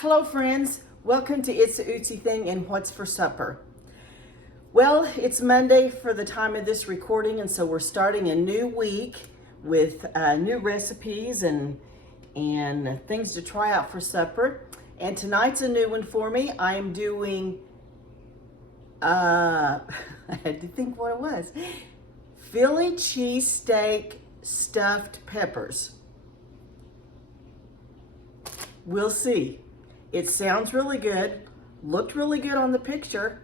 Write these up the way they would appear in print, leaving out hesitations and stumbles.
Hello friends, welcome to It's a Ootsy Thing and What's for Supper. Well, it's Monday for the time of this recording, and so we're starting a new week with new recipes and things to try out for supper. And tonight's a new one for me. I'm doing, I had to think what it was. Philly Cheesesteak Stuffed Peppers. We'll see. It sounds really good, looked really good on the picture,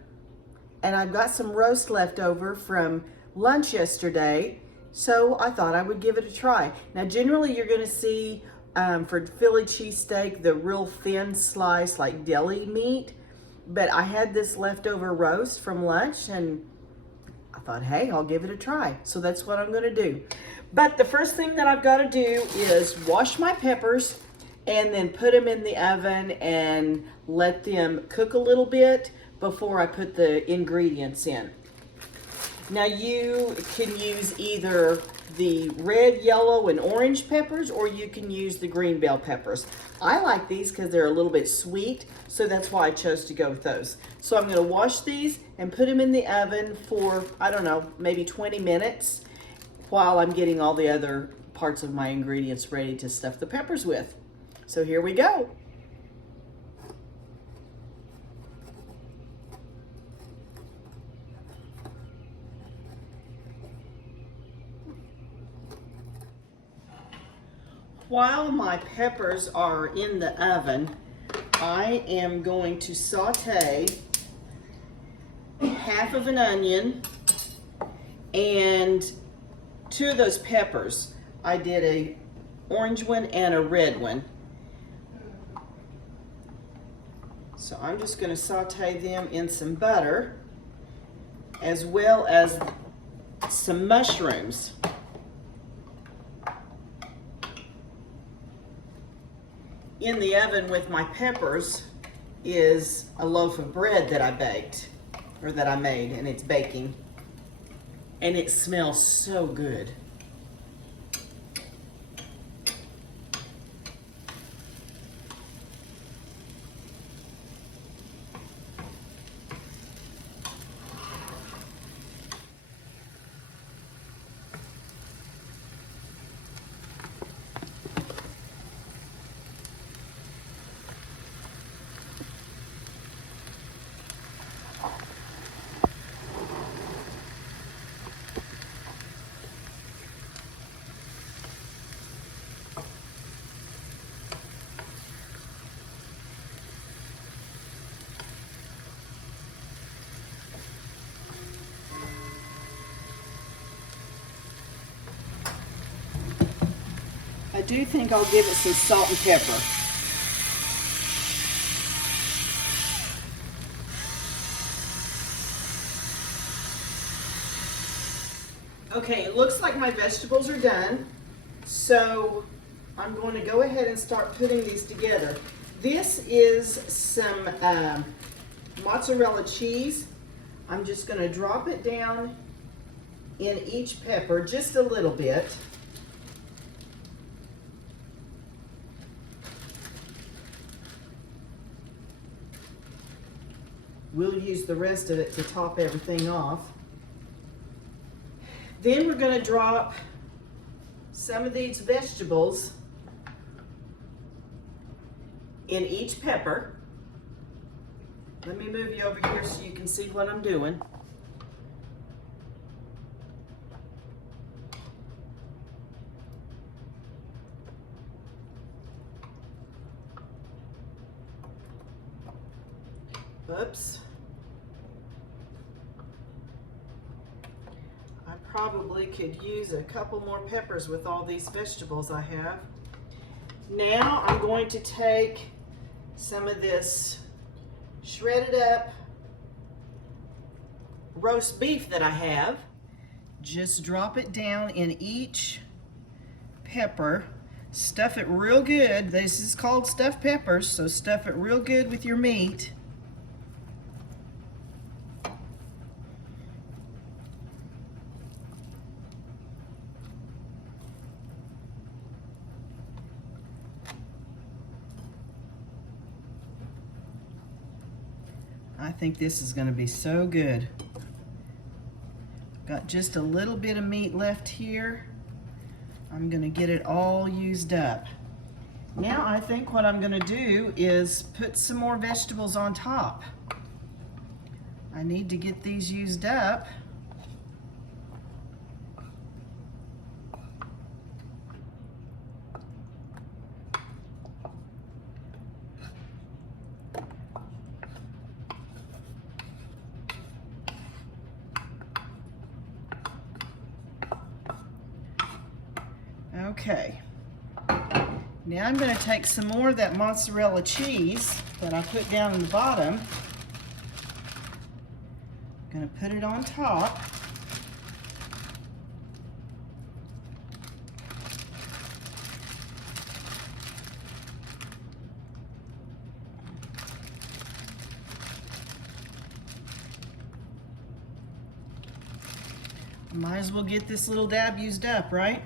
and I've got some roast left over from lunch yesterday, so I thought I would give it a try. Now, generally you're gonna see for Philly cheesesteak, the real thin slice like deli meat, but I had this leftover roast from lunch and I thought, hey, I'll give it a try. So that's what I'm gonna do. But the first thing that I've gotta do is wash my peppers and then put them in the oven and let them cook a little bit before I put the ingredients in. Now you can use either the red, yellow, and orange peppers, or you can use the green bell peppers. I like these because they're a little bit sweet, so that's why I chose to go with those. So I'm gonna wash these and put them in the oven for, I don't know, maybe 20 minutes while I'm getting all the other parts of my ingredients ready to stuff the peppers with. So here we go. While my peppers are in the oven, I am going to saute half of an onion and 2 of those peppers. I did a orange one and a red one. So I'm just going to saute them in some butter, as well as some mushrooms. In the oven with my peppers is a loaf of bread that I baked, or that I made, and it's baking. And it smells so good. I do think I'll give it some salt and pepper. Okay, it looks like my vegetables are done, so I'm going to go ahead and start putting these together. This is some mozzarella cheese. I'm just going to drop it down in each pepper just a little bit. We'll use the rest of it to top everything off. Then we're going to drop some of these vegetables in each pepper. Let me move you over here so you can see what I'm doing. Oops. I probably could use a couple more peppers with all these vegetables I have. Now I'm going to take some of this shredded up roast beef that I have. Just drop it down in each pepper. Stuff it real good. This is called stuffed peppers, so stuff it real good with your meat. I think this is going to be so good. Got just a little bit of meat left here. I'm going to get it all used up. Now I think what I'm going to do is put some more vegetables on top. I need to get these used up. Okay, now I'm going to take some more of that mozzarella cheese that I put down in the bottom. I'm going to put it on top. Might as well get this little dab used up, right?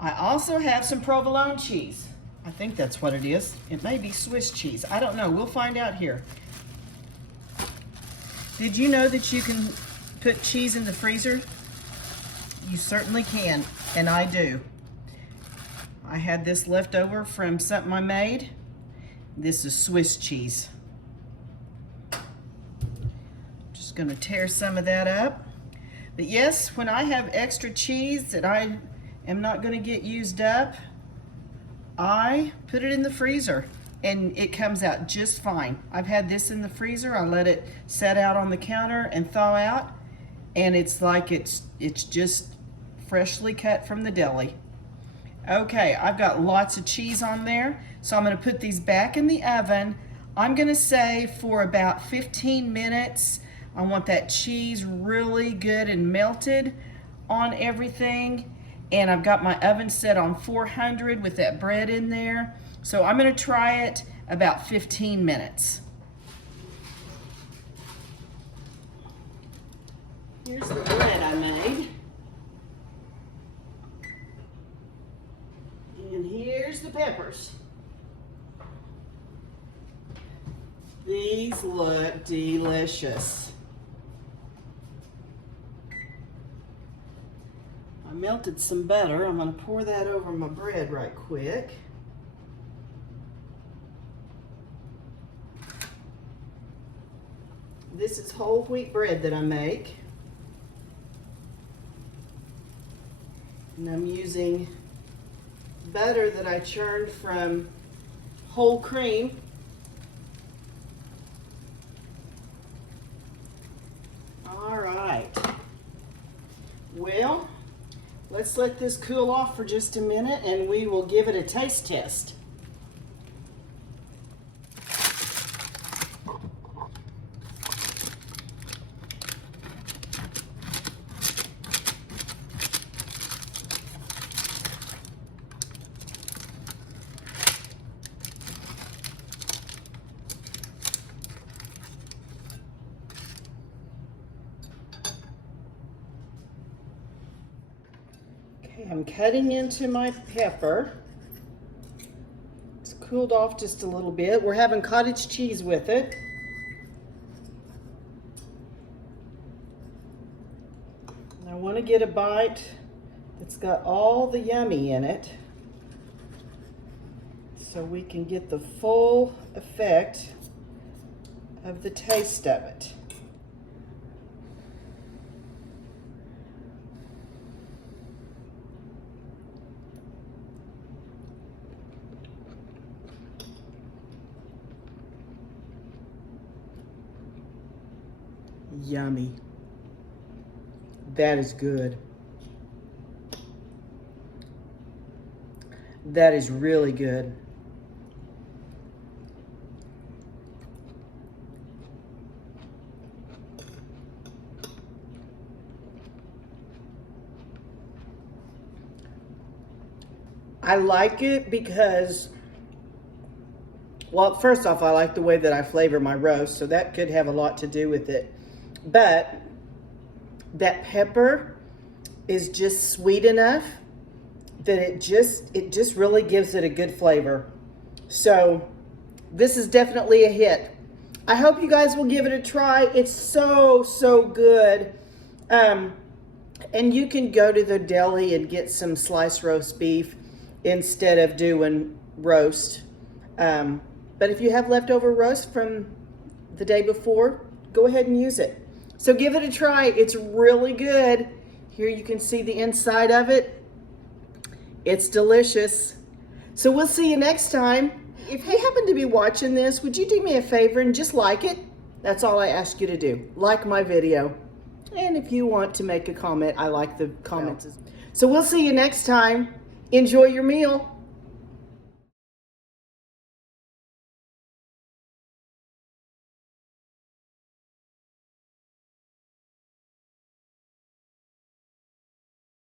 I also have some provolone cheese. I think that's what it is. It may be Swiss cheese. I don't know. We'll find out here. Did you know that you can put cheese in the freezer? You certainly can, and I do. I had this left over from something I made. This is Swiss cheese. Just gonna tear some of that up. But yes, when I have extra cheese that I am not going to get used up, I put it in the freezer and it comes out just fine. I've had this in the freezer. I let it set out on the counter and thaw out, and it's like it's just freshly cut from the deli. Okay, I've got lots of cheese on there, so I'm going to put these back in the oven. I'm going to say for about 15 minutes. I want that cheese really good and melted on everything. And I've got my oven set on 400 with that bread in there. So I'm going to try it about 15 minutes. Here's the bread I made. And here's the peppers. These look delicious. I melted some butter. I'm going to pour that over my bread right quick. This is whole wheat bread that I make. And I'm using butter that I churned from whole cream. All right. Well, let's let this cool off for just a minute and we will give it a taste test. I'm cutting into my pepper. It's cooled off just a little bit. We're having cottage cheese with it. And I want to get a bite that's got all the yummy in it so we can get the full effect of the taste of it. Yummy. That is good. That is really good. I like it because, well, first off, I like the way that I flavor my roast, so that could have a lot to do with it. But that pepper is just sweet enough that it just really gives it a good flavor. So this is definitely a hit. I hope you guys will give it a try. It's so good. And you can go to the deli and get some sliced roast beef instead of doing roast. But if you have leftover roast from the day before, go ahead and use it. So give it a try. It's really good. Here you can see the inside of it. It's delicious. So we'll see you next time. If you happen to be watching this, would you do me a favor and just like it? That's all I ask you to do. Like my video. And if you want to make a comment, I like the comments. So we'll see you next time. Enjoy your meal.